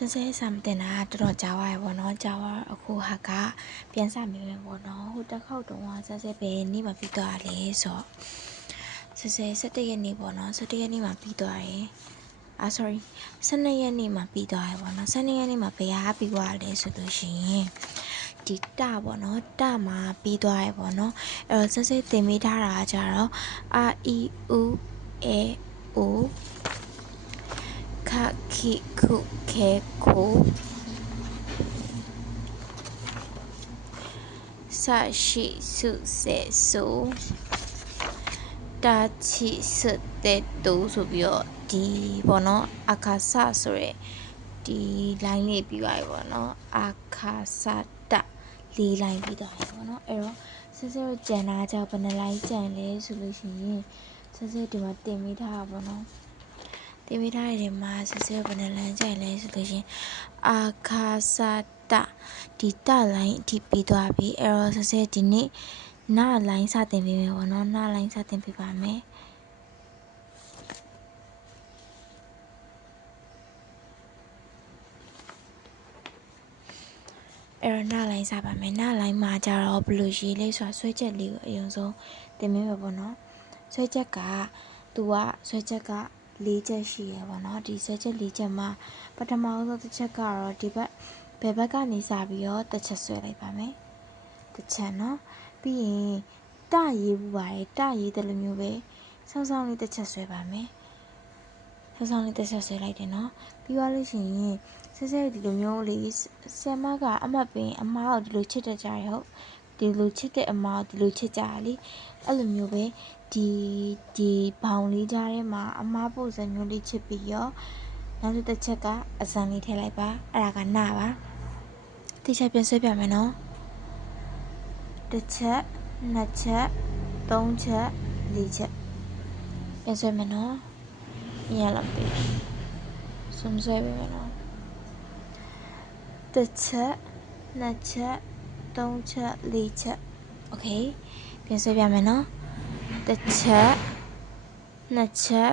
Sensei something na to Java bono Java aku haka piensa mi bono hu ta khau to wa sensei be ni ma pi twa le so sensei 17 ရက်နေ့ပေါ့နော်17ရက်နေ့မှာပြီးသွားတယ်sorry 12ရက်နေ့မှာပြီးသွားတယ်ပေါ့နော်12ရက်နေ့မှာဘယ်ဟာပြီးသွားလဲဆိုလို့ရှိရင်ဒီတပေါ့နော်တမှာပြီးသွားတယ်ပေါ့နော်အဲ့တော့စစတင်မိထားတာကြတော့ R E U A O ခခိခုခေခိုဆရှိစုစေဆိုတာချီစတဲ့တူဆိုပြီးတော့ဒီပေါ့နော်အခါဆဆိုရဲဒီ line လေးပြီးသွားပြီပေါ့နော်အခါဆတ၄ line ပြီးသွားပြီပေါ့နော်အဲ့တော့ဆက်ဆက်ကျန်တာကြောင့်ဘယ်နှ line ကျန်လဲဆိုလို့ရှိရင်ဆက်ဆက်ဒီမှာတင်မိထားတာပေါ့နော်တင်မိထားတဲ့မှာဆက်ဆက်ဘယ်နှ line ကျန်လဲဆိုလို့ရှိရင်အခါဆတဒီတ line အထိပြီးသွားပြီအဲ့တော့ဆက်ဆက်ဒီနေ့နား line စတင်ပေးမယ်ပေါ့နော်နား line စတင်ပေးပါမယ်အဲ့တော့နား line စပါမယ်နား line မှာကြတော့ဘယ်လိုရေးလဲဆိုတာဆွဲချက်လေးကိုအရင်ဆုံးတင်ပေးမယ်ပေါ့နော်ဆွဲချက်ကသူကဆွဲချက်က၄ချက်ရှိရပါတော့ဒီဆွဲချက်၄ချက်မှာပထမဆုံးတစ်ချက်ကတော့ဒီဘက်ဘယ်ဘက်ကနေစပြီးတော့တစ်ချက်ဆွဲလိုက်ပါမယ်တစ်ချက်နော်ပြီးရင်တရေးပူပါတယ်တရေးတယ်လို့မျိုးပဲဆောင်းဆောင်းလေးတစ်ချက်ဆွဲပါမယ်ဆောင်းဆောင်းလေးတစ်ချက်ဆွဲလိုက်တယ်နော်ပြီးသွားလို့ရှိရင်ဆက်ဆက်ဒီလိုမျိုးလေးဆယ်မကအမှတ်ပင်အမားကိုဒီလိုချစ်တတ်ကြရဟုတ်ဒီလိုချစ်တဲ့အမားကိုဒီလိုချစ်ကြရလေအဲ့လိုမျိုးပဲဒီဘောင်လေးကြားထဲမှာအမားပုံစံမျိုးလေးချစ်ပြီးရောနောက်တစ်ချက်ကအစံလေးထည့်လိုက်ပါအဲ့ဒါကနာပါတိကျပြန်ဆွဲပြမယ်နော်တစ်ချက်နှစ်ချက်သုံးချက်လေးချက်ပြန်ဆွဲမယ်နော်ရလာပြီဆွဆွဲပေးမယ်နော်တစ်ချက်နှစ်ချက်သုံးချက်လေးချက်โอเคပြန်ဆွဲပြမယ်နော်တစ်ချက်နှစ်ချက်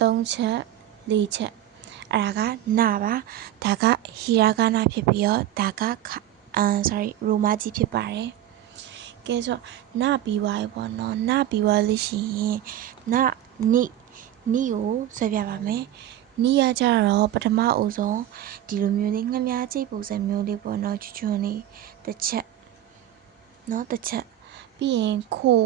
သုံးချက်လေးချက်အဲ့ဒါကနာပါဒါကဟီရာဂနာဖြစ်ပြီးတော့ဒါကsorry ရိုမာကြီးဖြစ်ပါတယ်ကဲဆိုနာပြီးသွားပြီပေါ့နော်နာပြီးသွားလို့ရှိရင်နာနီကိုဆွဲပြပါမယ်နီးရကြတော့ပထမအဦးဆုံးဒီလိုမျိုးလေးငှက်များချိတ်ပုံစံမျိုးလေးပေါ့နော်ချွန်းလေးတစ်ချက်နော်တစ်ချက်ပြီးရင်ခို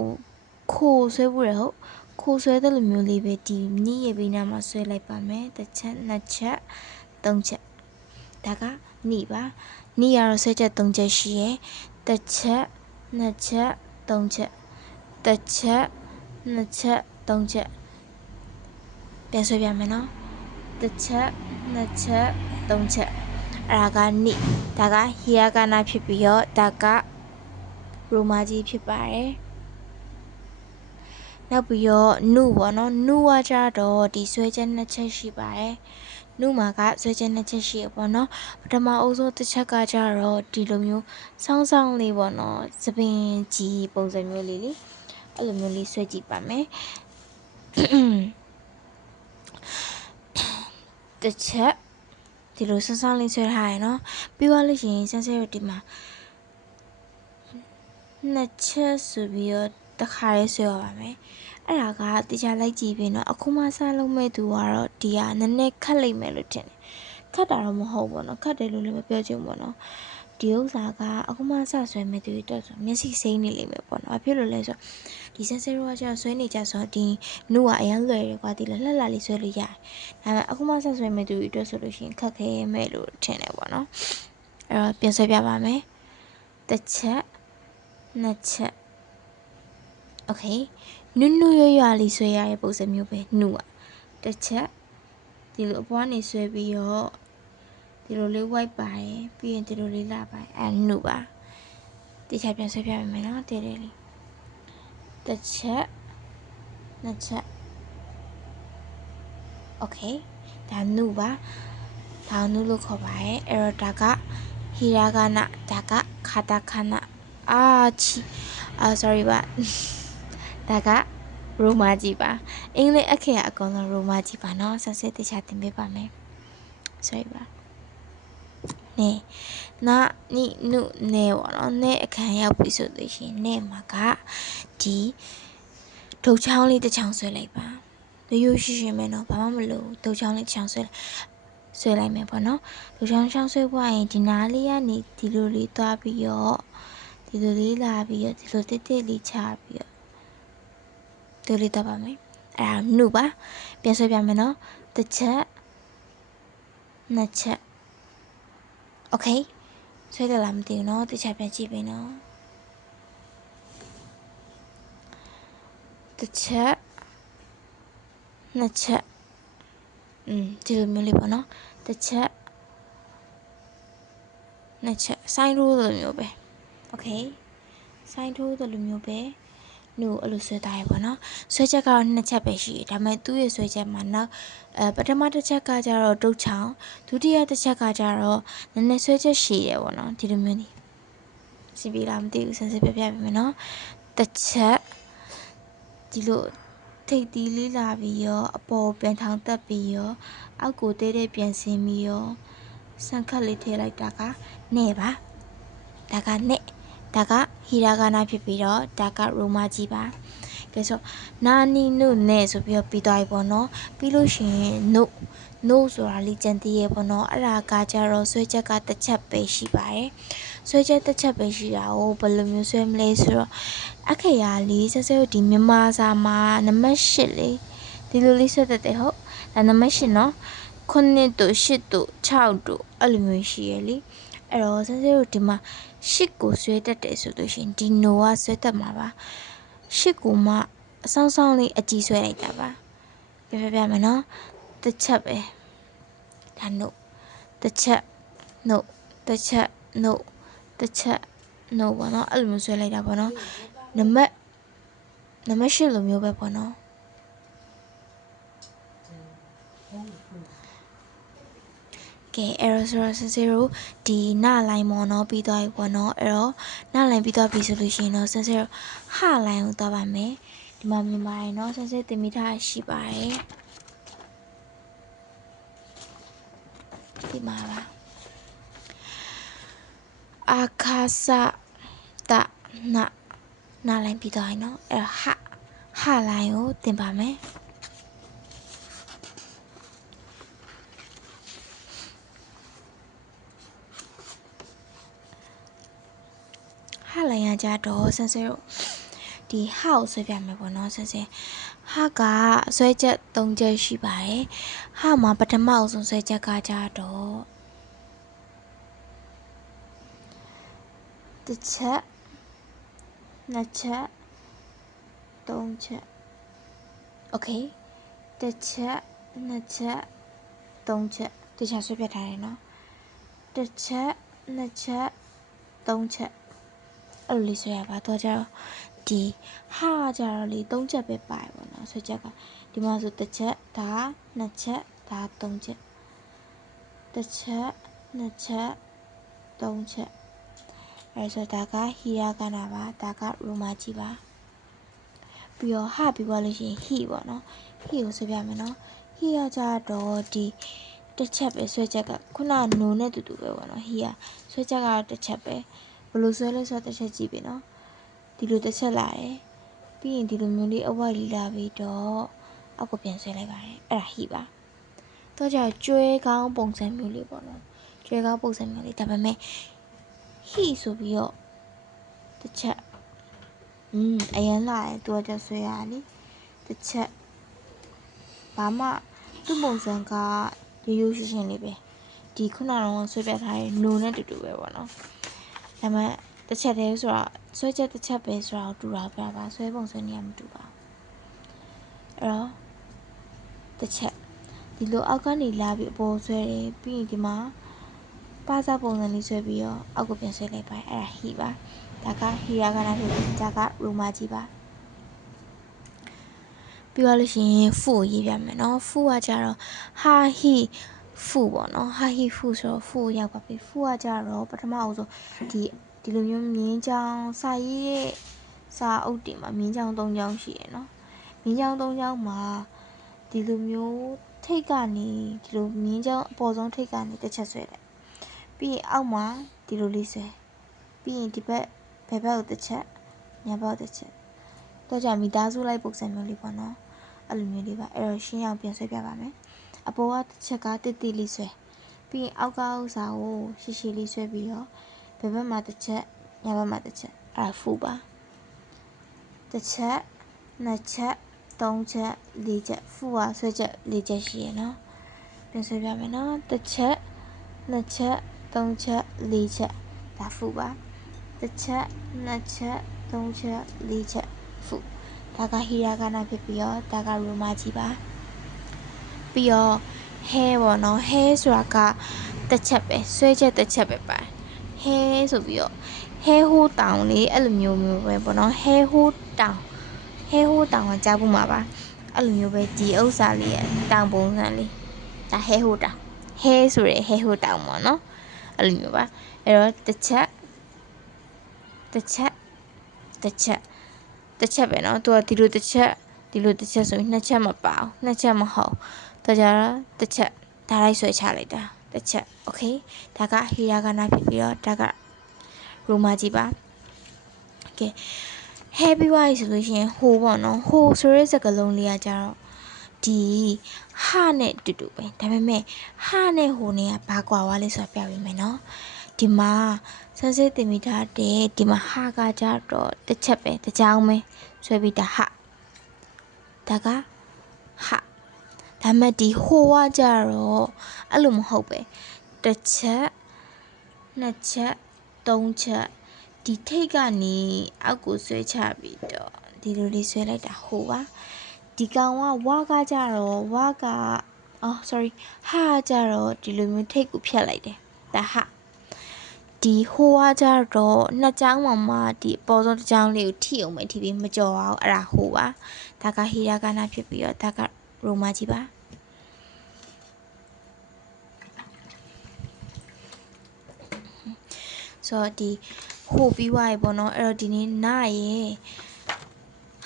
ဆွဲဖို့ရဟုတ်ခိုဆွဲတဲ့လိုမျိုးလေးပဲဒီနီးရပြီးနားမှာဆွဲလိုက်ပါမယ်တစ်ချက်နှစ်ချက်သုံးချက်ဒါကနီးပါနီးရတော့ဆွဲချက်သုံးချက်ရှိရယ်တစ်ချက်နှစ်ချက်သုံးချက်တစ်ချက်နှစ်ချက်သုံးချက်ပြန်ဆွဲပြမယ်နော်တစ်ချက်နှစ်ချက်သုံးချက်အဲ့ဒါကနိဒါကဟီယာကနာဖြစ်ပြီးတော့ဒါကရိုမာကြီးဖြစ်ပါတယ်နောက်ပြီးတော့နုပေါ့နော်နုကကြတော့ဒီဆွဲချက်နှစ်ချက်ရှိပါတယ်နုမှာကဆွဲချက်နှစ်ချက်ရှိရပေါ့နော်ပထမအဆုံးတစ်ချက်ကကြတော့ဒီလိုမျိုးဆောင်းဆောင်းလေးပေါ့နော်သပင်ကြီးပုံစံမျိုးလေးအဲ့လိုမျိုးလေးဆွဲကြည့်ပါမယ်တစ်ချက်ဒီလိုဆန်းဆန်းလေးဆွဲထားရနော်ပြီးသွားလို့ရှိရင်ဆန်းဆဲရဒီမှာနှစ်ချက်ဆိုပြီးတော့တစ်ခါလေးဆွဲရပါမယ်အဲ့ဒါကတရားလိုက်ကြည့်ပြီးတော့အခုမှစလုံးမဲ့သူကတော့ဒီကနည်းနည်းခတ်လိုက်မယ်လို့ထင်တယ်ခတ်တာတော့မဟုတ်ဘူးနော်ခတ်တယ်လို့လည်းမပြောချင်ဘူးနော်ဒီဥစ္စာကအခုမှစဆွဲမဲ့သူတွေတော့ဆိုမျက်စိစိမ့်နေလိမ့်မယ်ပေါ့နော်ဘာဖြစ်လို့လဲဆိုတော့ဒီဆန်းဆဲရောကကျဆွဲနေကြဆိုတော့ဒီနုကအရင်လွယ်တယ်ကွာဒီလှလှလေးဆွဲလို့ရတယ်ဒါပေမဲ့အခုမှစဆွဲမဲ့သူတွေအတွက်ဆိုလို့ရှိရင်ခက်ခဲမဲ့လို့ထင်တယ်ပေါ့နော်အဲ့တော့ပြန်ဆွဲပြပါမယ်တစ်ချက်နှစ်ချက်โอเคနုရွလေးဆွဲရတဲ့ပုံစံမျိုးပဲနုอ่ะတစ်ချက်ဒီလိုအပွားနေဆွဲပြီးတော့ဒီလိုလေး white ပါတယ်ပြီးရင်ဒီလိုလေးလာပါတယ်အဲနုပါဒီချက်ပြန်ဆွဲပြမယ်နော်တဲလေးတစ်ချက်နှစ်ချက်โอเคဒါနုပါဒါနုလို့ခေါ်ပါတယ်အဲ့တော့ဒါကဟီရာဂနာဒါကခါတာခနာsorry ပါဒါကရိုမာကြီးပါအင်္ဂလိပ်အခရာအကောင်လုံးရိုမာကြီးပါเนาะဆက်စစ်တခြားသင်ပေးပါမယ် sorry ပါねなにぬねပေါ့နော်ねအခန်းရောက်ပြီဆိုလို့ရှိရင်ねမှာကဒီဒုတ်ချောင်းလေးတစ်ချောင်းဆွဲလိုက်ပါရိုးရှိရှိမယ်နော်ဘာမှမလို့ဒုတ်ချောင်းလေးတစ်ချောင်းဆွဲလိုက်မယ်ပေါ့နော်ဒုတ်ချောင်းဆွဲပွားရင်ဒီနားလေးကနေဒီလိုလေးသွားပြီးတော့ဒီလိုလေးလာပြီးတော့ဒီလိုတစ်တစ်လေးချပြီးတော့ဒီလိုလေးတော့ပါမယ်အဲ့ဒါနှုတ်ပါပြန်ဆွဲပြမယ်နော်တစ်ချက်နှစ်ချက်โอเคဆွဲတယ်လားမသိဘူးเนาะတစ်ချက်ပြန်ကြည့်ပေးနော်တစ်ချက်နှစ်ချက်ဒီလိုမျိုးလေးပေါ့နော်တစ်ချက်နှစ်ချက်ဆိုင်းထိုးလိုမျိုးပဲโอเคဆိုင်းထိုးလိုမျိုးပဲနှုတ်အဲ့လိုဆွဲထားရပါတော့ဆွဲချက်ကတော့နှစ်ချက်ပဲရှိတယ်ဒါပေမဲ့သူ့ရဲ့ဆွဲချက်မှာနောက်ပထမတစ်ချက်ကကြတော့တုတ်ချောင်းဒုတိယတစ်ချက်ကကြတော့နည်းနည်းဆွဲချက်ရှိတယ်ပေါ့နော်ဒီလိုမျိုးနေစီပြီးလားမသိဘူးစမ်းစစ်ပြပြပေးမယ်နော်တစ်ချက်ဒီလိုထိတ်တီးလေးလာပြီးရောအပေါ်ပြန်ထောင်တက်ပြီးရောအောက်ကိုတဲတဲပြန်ဆင်းပြီးရောဆန်ခတ်လေးထည့်လိုက်တာကနဲ့ပါဒါကနဲ့ဒါကဟီရာဂါနာဖြစ်ပြီးတော့ဒါကရိုမာကြီးပါကဲဆိုနာနီနုနဲ့ဆိုပြီးတော့ပြီးသွားပြီပေါ့နော်ပြီးလို့ရှိရင်နုဆိုတာလေးကြံတည်းရပေါ့နော်အဲ့ဒါကကြတော့ဆွဲချက်ကတစ်ချက်ပဲရှိပါတယ်ဆွဲချက်တစ်ချက်ပဲရှိတာကိုဘယ်လိုမျိုးဆွဲမလဲဆိုတော့အခရာလေးဆက်ဆက်ဒီမြန်မာစာမှာနံပါတ်8လေးဒီလိုလေးဆွဲတတ်တယ်ဟုတ်ဒါနံပါတ်8နော်9တို့10တို့6တို့အဲ့လိုမျိုးရှိရလေအဲ့တော့ဆက်ဆက်ဒီမှာ10ကိုဆွဲတတ်တယ်ဆိုလို့ရှိရင်ဒီနိုကဆွဲတတ်မှာပါ10ကိုမှအဆောင်ဆောင်လေးအကြည့်ဆွဲလိုက်တာပါပြမယ်နော်တစ်ချက်ပဲဒါနိုတစ်ချက်နိုတစ်ချက်နိုတစ်ချက်နိုပေါ့နော်အဲ့လိုမျိုးဆွဲလိုက်တာပေါ့နော်နံပါတ်8လိုမျိုးပဲပေါ့နော်ကဲအဲ့တော့0ဒီနလိုင်းပေါ့နော်ပြီးသွားပြီပေါ့နော်အဲ့တော့နလိုင်းပြီးသွားပြီဆိုလို့ရှိရင်တော့0ဟလိုင်းကိုသွားပါမယ်ဒီမှာမြန်မာရယ်နော်0တင်မိထားရှိပါတယ်ဒီမှာပါအခါစတနလိုင်းပြီးသွားပြီနော်အဲ့တော့ဟလိုင်းကိုတင်ပါမယ်ဟာလိုက်ရကြတော့ဆန်းဆဲတို့ဒီဟောက်ဆွဲပြမယ်ပေါ့နော်ဆန်းဆဲဟာကဆွဲချက်3ချက်ရှိပါတယ်ဟာမှာပထမအဆုံးဆွဲချက်ကကြတော့တစ်ချက်နှစ်ချက်3ချက်โอเคတစ်ချက်နှစ်ချက်3ချက်တခြားဆွဲပြထားတယ်နော်တစ်ချက်နှစ်ချက်3ချက်အဲ့လိုလေးဆွဲရပါတော့ကြတော့ဒီဟာကြတော့လေ3ချက်ပဲပါတယ်ပေါ့နော်ဆွဲချက်ကဒီမှာဆိုတစ်ချက်ဒါနှစ်ချက်ဒါ3ချက်တစ်ချက်နှစ်ချက်3ချက်အဲ့ဆိုဒါကဟီရာဂါနာပါဒါကရိုမာကြီးပါပြီးတော့ဟာပြီးသွားလို့ရှိရင်ဟီပေါ့နော်ဟီကိုဆွဲပြမယ်နော်ဟီကကြတော့ဒီတစ်ချက်ပဲဆွဲချက်ကခုနနိုနဲ့တူတူပဲပေါ့နော်ဟီကဆွဲချက်ကတော့တစ်ချက်ပဲဘယ်လိုဆွဲလဲဆိုတော့တစ်ချက်ကြည့်ပြီနော်ဒီလိုတစ်ချက်လာတယ်ပြီးရင်ဒီလိုမျိုးလေးအဝိုက်လေးလာပြီးတော့အောက်ကိုပြန်ဆွဲလိုက်ပါတယ်အဲ့ဒါဟီပါတော့ကြကျွဲကောင်းပုံစံမျိုးလေးပေါ့နော်ကျွဲကောင်းပုံစံမျိုးလေးဒါပေမဲ့ဟီဆိုပြီးတော့တစ်ချက်အရင်လာတယ်သူကကြဆွဲရလေတစ်ချက်ဘာမှသူ့ပုံစံကရိုးရှင်းလေးပဲဒီခုနကတော့ဆွဲပြထားတဲ့နိုနဲ့တူတူပဲပေါ့နော်ဒါပေမဲ့တစ်ချက်တည်းဆိုတော့ဆွဲချက်တစ်ချက်ပဲဆိုတော့တူတာပြပါဆွဲပုံဆွဲနေရမတူပါအဲ့တော့တစ်ချက်ဒီလိုအောက်ကနေလာပြီးအပေါ်ဆွဲတယ်ပြီးရင်ဒီမှာပါစားပုံစံလေးဆွဲပြီးတော့အောက်ကိုပြန်ဆွဲလိုက်ပါအဲ့ဒါဟီပါဒါကဟီရာဂါနာဖြစ်ပြီးဒါကရိုမာကြီးပါပြီးတော့လို့ရှိရင်ဖူကိုရေးပြမယ်နော်ဖူကကြတော့ဟာဟီဖူပေါ့နော်ဟာဟီဖူဆိုတော့ဖူရောက်ပါပြီဖူကကြတော့ပထမအဆုံးဒီလိုမျိုးမြင်းချောင်းစာရေးရဲ့စာအုပ်တင်မှာမြင်းချောင်း3ချောင်းရှိရယ်နော်မြင်းချောင်း3ချောင်းမှာဒီလိုမျိုးထိတ်ကနေဒီလိုမြင်းချောင်းအပေါ်ဆုံးထိတ်ကနေတစ်ချက်ဆွဲတယ် ပြီးရင်အောက်မှာဒီလိုလေးဆွဲပြီးရင်ဒီဘက်ဘယ်ဘက်ကိုတစ်ချက်ညာဘက်ကိုတစ်ချက်တော့ကြမိသားစုလိုက်ပုံစံမျိုးလေးပေါ့နော်အဲ့လိုမျိုးလေးပါအဲ့တော့ရှင်းအောင်ပြန်ဆွဲပြပါမယ်အပေါ်ကတစ်ချက်ကတိတိလေးဆွဲပြီးရင်အောက်ကဥစ္စာကိုရှည်ရှည်လေးဆွဲပြီးတော့ဘယ်ဘက်မှာတစ်ချက်ညာဘက်မှာတစ်ချက်အဲ့ဒါဖူပါတစ်ချက်နှစ်ချက်သုံးချက်လေးချက်ဖူကဆွဲချက်လေးချက်ရှိရနော်ပြန်ဆွဲပြမယ်နော်တစ်ချက်နှစ်ချက်သုံးချက်လေးချက်ဒါဖူပါတစ်ချက်နှစ်ချက်သုံးချက်လေးချက်ဖူဒါကဟီရာဂနာဖြစ်ပြီးတော့ဒါကရိုမာကြီးပါပြီးတော့ဟဲပေါ့နော်ဟဲဆိုတာကတစ်ချက်ပဲဆွဲချက်တစ်ချက်ပဲပါဟဲဆိုပြီးတော့ဟဲဟိုးတောင်လေးအဲ့လိုမျိုးပဲပေါ့နော်ဟဲဟိုးတောင်ကကြားဖို့မှာပါအဲ့လိုမျိုးပဲဒီဥစ္စာလေးရဲ့တောင်ပုံစံလေးဒါဟဲဟိုးတောင်ဟဲဆိုရဟဲဟိုးတောင်ပေါ့နော်အဲ့လိုမျိုးပါအဲ့တော့တစ်ချက်ပဲเนาะသူကဒီလိုတစ်ချက်ဆိုရင်နှစ်ချက်မပါအောင်နှစ်ချက်မဟုတ်တော့ကြတော့တစ်ချက်ဒါလိုက်ဆွဲချလိုက်တာတစ်ချက်โอเคဒါကဟီရာဂနာဖြစ်ပြီးတော့ဒါကရိုမာကြီးပါโอเคဟဲပြီးသွားပြီဆိုလို့ရှိရင်ဟိုပေါ့နော်ဟိုဆိုတဲ့စကားလုံးလေးကကြတော့ဒီဟာနဲ့တူတူပဲဒါပေမဲ့ဟာနဲ့ဟိုနဲ့ကဘာကွာသွားလဲဆိုတာပြပေးမယ်နော်ဒီမှာဆန်းစစ်တင်မိထားတဲ့ဒီမှာဟာကကြတော့တစ်ချက်ပဲတစ်ကြောင်ပဲဆွဲပြီးဒါဟာဒါကဟာဒါမှဒီဟိုကကြတော့အဲ့လိုမဟုတ်ပဲတစ်ချက်နှစ်ချက်သုံးချက်ဒီထိတ်ကနေအောက်ကိုဆွဲချပြီးတော့ဒီလိုလေးဆွဲလိုက်တာဟိုပါဒီကောင်ကဝါကကြတော့ဝါကsorry ဟာကြတော့ဒီလိုမျိုးထိတ်ကိုဖြတ်လိုက်တယ်ဒါဟာဒီဟိုကကြတော့နှစ်ချောင်းမှာဒီအပေါ်ဆုံးတစ်ချောင်းလေးကိုထိအောင်ပဲထိပြီးမကြော်အောင်အဲ့ဒါဟိုပါဒါကဟီရာဂနာဖြစ်ပြီးတော့ဒါကရိုမာကြီးပါဆိုတော့ဒီဟိုပြီးွားရေပေါ့နော်အဲ့တော့ဒီနေ့နာရေ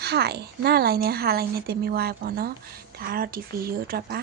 ဟာနာလိုင်းနဲ့ဟာလိုင်းနဲ့တင်ပြီးွားရေပေါ့နော်ဒါကတော့ဒီဗီဒီယိုအတွက်ပါ